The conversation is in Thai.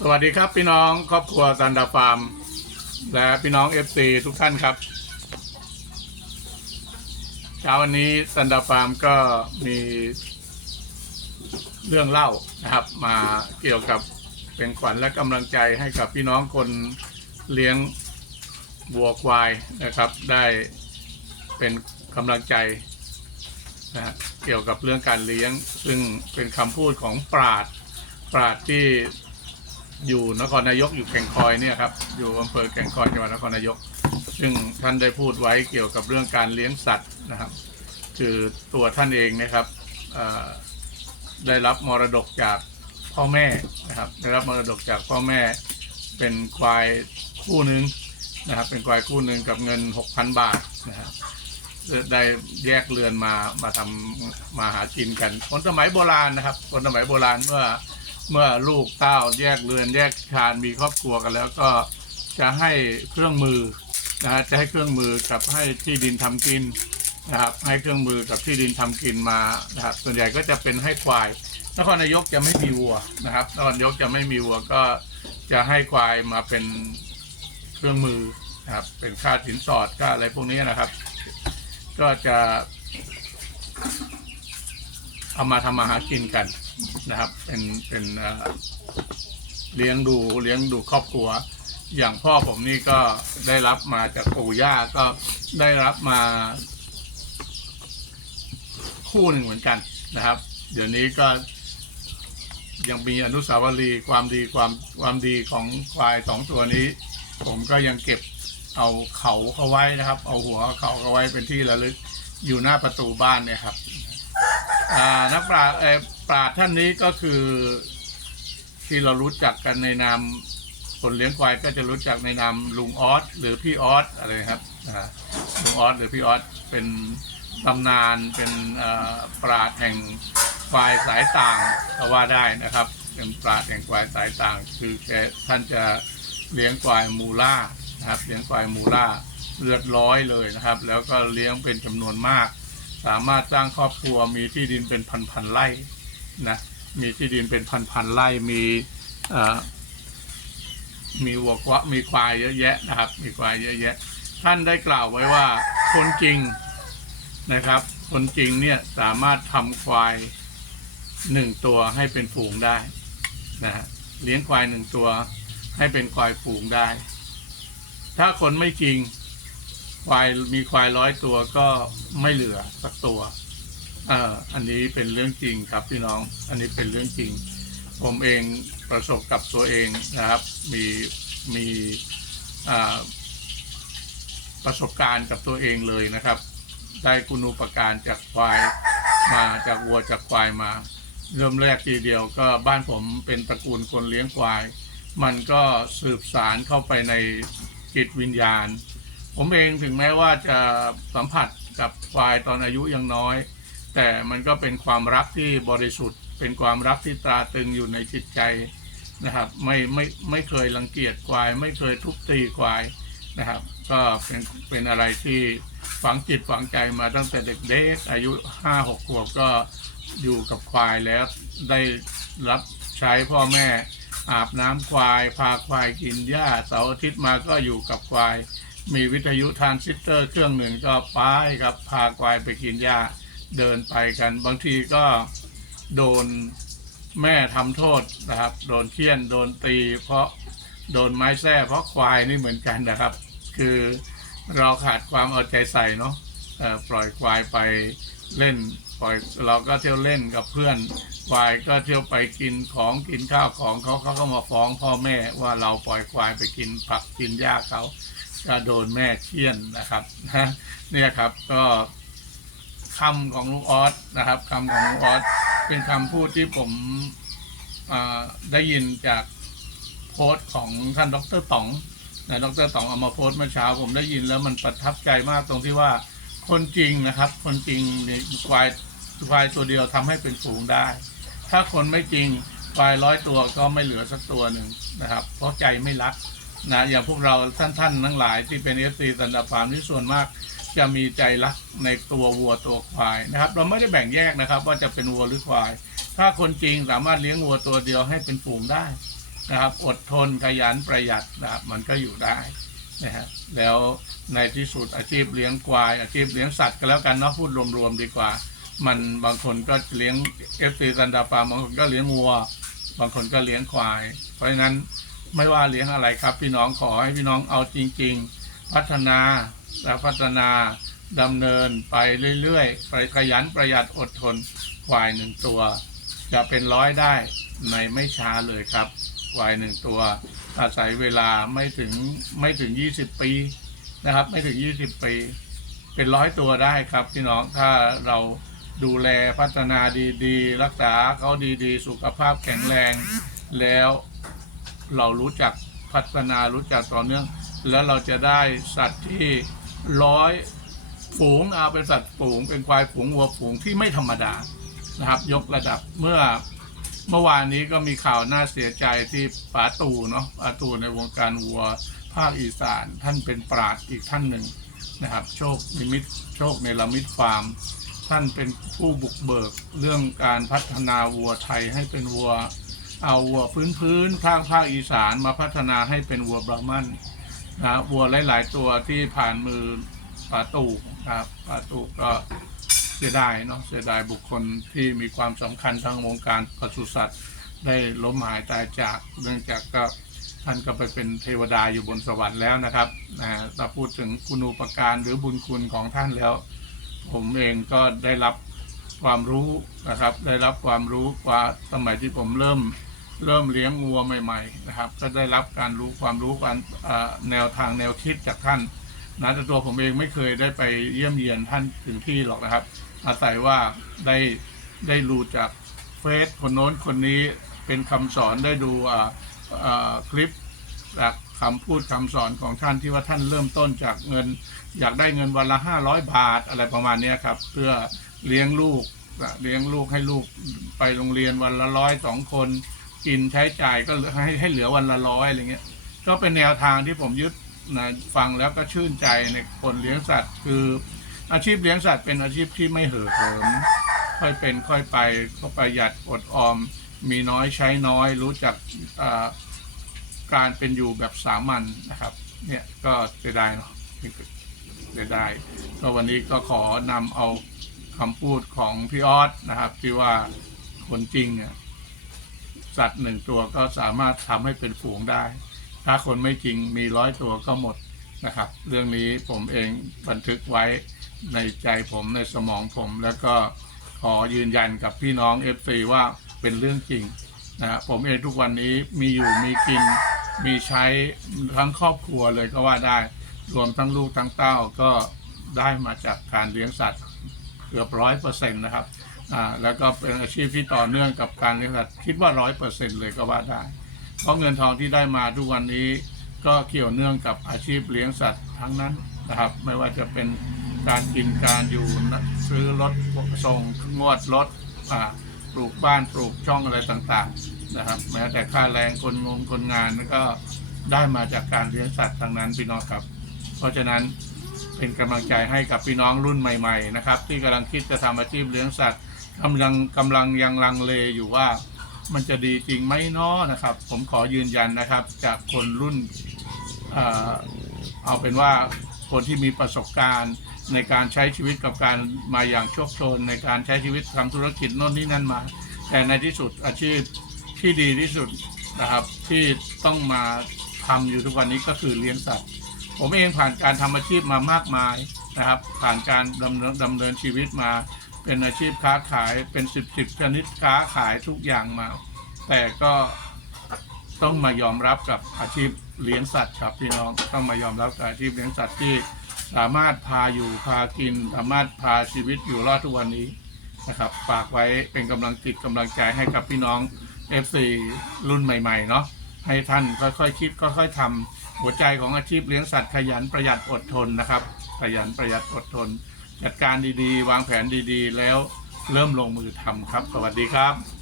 สวัสดีครับพี่น้องครอบครัวซันดาฟาร์ม และพี่น้องเอฟซีทุกท่านครับ เช้าวันนี้ซันดาฟาร์มก็มีเรื่องเล่านะครับ มาเกี่ยวกับเป็นขวัญและกำลังใจให้กับพี่น้องคนเลี้ยงวัวควายนะครับ ได้เป็นกำลังใจนะฮะเกี่ยวกับเรื่องการเลี้ยง ซึ่งเป็นคำพูดของปราดปราดที่ อยู่นครนายกอยู่แก่งคอยเนี่ยครับอยู่อำเภอแก่งคอยจังหวัดนครนายก ซึ่งท่านได้พูดไว้เกี่ยวกับเรื่องการเลี้ยงสัตว์นะครับ คือตัวท่านเองนะครับได้รับมรดกจากพ่อแม่นะครับได้รับมรดกจากพ่อแม่เป็นควายคู่หนึ่งนะครับเป็นควายคู่หนึ่งกับเงิน 6,000 บาทนะครับได้แยกเรือนมามาทำมาหากินกันคนสมัยโบราณนะครับคนสมัยโบราณเมื่อ เมื่อลูกเต้าแยกเรือนแยกชานมีครอบครัวกันแล้วก็จะให้เครื่องมือนะฮะจะให้เครื่องมือกับให้ที่ดินทำกินนะครับให้เครื่องมือกับที่ดินทำกินมานะครับส่วนใหญ่ก็จะเป็นให้ควายนครนายกจะไม่มีวัวนะครับนครนายกจะไม่มีวัวก็จะให้ควายมาเป็นเครื่องมือนะครับเป็นค่าสินสอดค่าอะไรพวกนี้นะครับ ก็จะ เอามาทำมาหากินกันนะครับ เป็นเป็นเลี้ยงดูเลี้ยงดูครอบครัว อย่างพ่อผมนี่ก็ได้รับมาจากปู่ย่าก็ได้รับมาคู่หนึ่งเหมือนกันนะครับ เดี๋ยวนี้ก็ยังมีอนุสาวรีย์ความดีความความดีของควายสองตัวนี้ ผมก็ยังเก็บเอาเขาเขาไว้นะครับ เอาหัวเขาเขาไว้เป็นที่ระลึกอยู่หน้าประตูบ้านเนี่ยครับ นักปราชญ์เอปราชญ์ท่านนี้ก็คือที่เรารู้จักกันในนามคนเลี้ยงควายก็จะรู้จักในนามลุงออสหรือพี่ออสอะไรครับลุงออสหรือพี่ออสเป็นตำนานเป็นปราชญ์แห่งควายสายต่างก็ว่าได้นะครับเป็นปราชญ์แห่งควายสายต่าง คือแกท่านจะเลี้ยงควายมูล่านะครับ เลี้ยงควายมูล่าเลือดร้อยเลยนะครับ แล้วก็เลี้ยงเป็นจำนวนมาก สามารถสร้างครอบครัวมีที่ดินเป็นพันๆไร่นะมีที่ดินเป็นพันๆไร่มีมีวัวควะมีควายเยอะแยะนะครับ มีควายเยอะแยะ ท่านได้กล่าวไว้ว่าคนจริงนะครับ คนจริงเนี่ยสามารถทำควายหนึ่งตัวให้เป็นฝูงได้นะเลี้ยงควายหนึ่งตัวให้เป็นควายฝูงได้ ถ้าคนไม่จริง ควายมีควายร้อยตัวก็ไม่เหลือสักตัวเอ่ออันนี้เป็นเรื่องจริงครับพี่น้อง อันนี้เป็นเรื่องจริง ผมเองประสบกับตัวเองนะครับ มีมีประสบการณ์กับตัวเองเลยนะครับ ได้คุณูปการจากควายมาจากวัวจากควายมา เริ่มแรกทีเดียวก็บ้านผมเป็นตระกูลคนเลี้ยงควาย มันก็สืบสารเข้าไปในจิตวิญญาณ ผมเองถึงแม้ว่าจะสัมผัสกับควายตอนอายุยังน้อย แต่มันก็เป็นความรักที่บริสุทธิ์ เป็นความรักที่ตราตรึงอยู่ในจิตใจนะครับไม่ไม่ไม่เคยรังเกียจควาย ไม่เคยทุบตีควายนะครับ ก็เป็นเป็นอะไรที่ฝังจิตฝังใจมาตั้งแต่เด็กๆอายุห้าหกขวบก็อยู่กับควายแล้วได้รับใช้พ่อแม่อาบน้ำควาย พาควายกินหญ้าเสาร์อาทิตย์มาก็อยู่กับควาย มีวิทยุทรานซิสเตอร์เครื่องหนึ่งก็ไปครับพาควายไปกินหญ้าเดินไปกัน บางทีก็โดนแม่ทำโทษนะครับ โดนเคี่ยนโดนตี เพราะโดนไม้แส้เพราะควายนี่เหมือนกันนะครับ คือเราขาดความเอาใจใส่เนาะปล่อยควายไปเล่นปล่อยเราก็เที่ยวเล่นกับเพื่อนควายก็เที่ยวไปกินของกินข้าวของเขาเขาก็มาฟ้องพ่อแม่ว่าเราปล่อยควายไปกินผักกินหญ้าเขา ก็โดนแม่เคี่ยนนะครับนะเนี่ยครับก็คำของลุงออสนะครับคำของลุงออสเป็นคำพูดที่ผมได้ยินจากโพสต์ของท่านดรต๋องนะดรต๋องเอามาโพสต์เมื่อเช้าผมได้ยินแล้วมันประทับใจมากตรงที่ว่าคนจริงนะครับ คนจริงควายควายตัวเดียวทำให้เป็นฝูงได้ ถ้าคนไม่จริงควายร้อยตัวก็ไม่เหลือสักตัวหนึ่งนะครับ เพราะใจไม่รัก นะอย่างพวกเราท่านๆทั้งหลายที่เป็นเอฟซีสันดาฟาร์มที่ส่วนมากจะมีใจรักในตัววัวตัวควายนะครับ เราไม่ได้แบ่งแยกนะครับ ว่าจะเป็นวัวหรือควาย ถ้าคนจริงสามารถเลี้ยงวัวตัวเดียวให้เป็นฝูงได้นะครับ อดทนขยันประหยัดนะครับมันก็อยู่ได้นะฮะแล้วในที่สุดอาชีพเลี้ยงควาย อาชีพเลี้ยงสัตว์ก็แล้วกันเนาะพูดรวมๆดีกว่า มันบางคนก็เลี้ยงเอฟซีซันดาฟาร์มบางคนก็เลี้ยงวัว บางคนก็เลี้ยงควาย เพราะฉะนั้น ไม่ว่าเลี้ยงอะไรครับ พี่น้องขอให้พี่น้องเอาจริง ๆ พัฒนาและพัฒนาดำเนินไปเรื่อยๆไปขยันประหยัดอดทนควายหนึ่งตัว จะเป็นร้อยได้ในไม่ช้าเลยครับควายหนึ่งตัว อาศัยเวลาไม่ถึงไม่ถึง 20 ปีนะครับ ไม่ถึง 20 ปี เป็นร้อยตัวได้ครับพี่น้องถ้าเราดูแลพัฒนาดีๆ รักษาเขาดีๆ สุขภาพแข็งแรงแล้ว เรารู้จักพัฒนารู้จักต่อเนื่อง แล้วเราจะได้สัตว์ที่ร้อยฝูงเอาเป็นสัตว์ฝูง เป็นควายฝูงวัวฝูงที่ไม่ธรรมดานะครับ ยกระดับเมื่อเมื่อวานนี้ก็มีข่าวน่าเสียใจที่ป๋าตู่เนาะป๋าตู่ในวงการวัวภาคอีสาน ท่านเป็นปราดอีกท่านหนึ่งนะครับ โชคนิมิตโชคในละมิตฟาร์ม ท่านเป็นผู้บุกเบิกเรื่องการพัฒนาวัวไทยให้เป็นวัว เอาวัวพื้นพื้นทางภาคอีสานมาพัฒนาให้เป็นวัวบรามันนะวัวหลาย ๆ ตัวที่ผ่านมือป่าตู่นะครับป่าตู่ก็เสียดายเนาะเสียดายบุคคลที่มีความสำคัญทางวงการปศุสัตว์ได้ล้มหายตายจากเนื่องจากก็ท่านก็ไปเป็นเทวดาอยู่บนสวรรค์แล้วนะครับนะถ้าพูดถึงคุณูปการหรือบุญคุณของท่านแล้ว ผมเองก็ได้รับความรู้นะครับ ได้รับความรู้กว่าสมัยที่ผมเริ่ม เริ่มเลี้ยงงัวใหม่ๆนะครับ ก็ได้รับการรู้ความรู้การแนวทางแนวคิดจากท่านนะแต่ตัวผมเองไม่เคยได้ไปเยี่ยมเยียนท่านถึงที่หรอกนะครับ อาศัยว่าได้ได้รู้จากเฟซคนโน้นคนนี้เป็นคำสอนได้ดูอ่าอ่าคลิปจากคำพูดคำสอนของท่านที่ว่าท่านเริ่มต้นจากเงิน อยากได้เงินวันละห้าร้อยบาทอะไรประมาณนี้ครับ เพื่อเลี้ยงลูกเลี้ยงลูกให้ลูกไปโรงเรียนวันละร้อยสองคน กินใช้จ่ายก็ให้ให้เหลือวันละร้อยอะไรเงี้ย ก็เป็นแนวทางที่ผมยึดนะฟังแล้วก็ชื่นใจในคนเลี้ยงสัตว์ คืออาชีพเลี้ยงสัตว์เป็นอาชีพที่ไม่เห่อเหิมค่อยเป็นค่อยไปก็ประหยัดอดออม มีน้อยใช้น้อย รู้จักการเป็นอยู่แบบสามัญนะครับ เนี่ยก็เสียดายเนาะเสียดายก็วันนี้ก็ขอนำเอาคำพูดของพี่ออสนะครับ ที่ว่าคนจริงเนี่ย สัตว์หนึ่งตัวก็สามารถทำให้เป็นฝูงได้ ถ้าคนไม่จริงมีร้อยตัวก็หมดนะครับ เรื่องนี้ผมเองบันทึกไว้ในใจผมในสมองผมแล้วก็ขอยืนยันกับพี่น้องเอฟซีว่าเป็นเรื่องจริงนะฮะผมเองทุกวันนี้มีอยู่มีกินมีใช้ทั้งครอบครัวเลยก็ว่าได้ รวมทั้งลูกทั้งเต้าก็ได้มาจากการเลี้ยงสัตว์เกือบร้อยเปอร์เซ็นต์นะครับ อ่าแล้วก็เป็นอาชีพที่ต่อเนื่องกับการเลี้ยงสัตว์คิดว่าร้อยเปอร์เซ็นต์เลยก็ว่าได้ เพราะเงินทองที่ได้มาทุกวันนี้ก็เกี่ยวเนื่องกับอาชีพเลี้ยงสัตว์ทั้งนั้นนะครับ ไม่ว่าจะเป็นการกินการอยู่ซื้อรถส่งงวดรถอ่าปลูกบ้านปลูกช่องอะไรต่างๆนะครับแม้แต่ค่าแรงคนงงคนงานก็ได้มาจากการเลี้ยงสัตว์ทั้งนั้นพี่น้องครับ เพราะฉะนั้นเป็นกำลังใจให้กับพี่น้องรุ่นใหม่ ๆ นะครับ ที่กำลังคิดจะทำอาชีพเลี้ยงสัตว์ กำลังกำลังยังลังเลอยู่ว่ามันจะดีจริงไหมเนาะนะครับ ผมขอยืนยันนะครับ จากคนรุ่นเอาเป็นว่าคนที่มีประสบการณ์ในการใช้ชีวิตกับการมาอย่างโชคโชน ในการใช้ชีวิตทำธุรกิจโน่นนี่นั่นมา แต่ในที่สุดอาชีพที่ดีที่สุดนะครับ ที่ต้องมาทำอยู่ทุกวันนี้ก็คือเลี้ยงสัตว์ ผมเองผ่านการทำอาชีพมามากมายนะครับ ผ่านการดำเนินดำเนินชีวิตมา เป็นอาชีพค้าขายเป็นสิบสิบชนิดค้าขายทุกอย่างมา แต่ก็ต้องมายอมรับกับอาชีพเลี้ยงสัตว์ครับพี่น้องต้องมายอมรับกับอาชีพเลี้ยงสัตว์ที่สามารถพาอยู่พากิน สามารถพาชีวิตอยู่รอดทุกวันนี้นะครับฝากไว้เป็นกำลังจิตกำลังใจให้กับพี่น้อง FC รุ่นใหม่ๆเนาะให้ท่านค่อยๆคคิดค่อยๆทำหัวใจของอาชีพเลี้ยงสัตว์ขยันประหยัดอดทนนะครับ ขยันประหยัดอดทน จัดการดีๆ วางแผนดีๆ แล้วเริ่มลงมือทำครับ สวัสดีครับ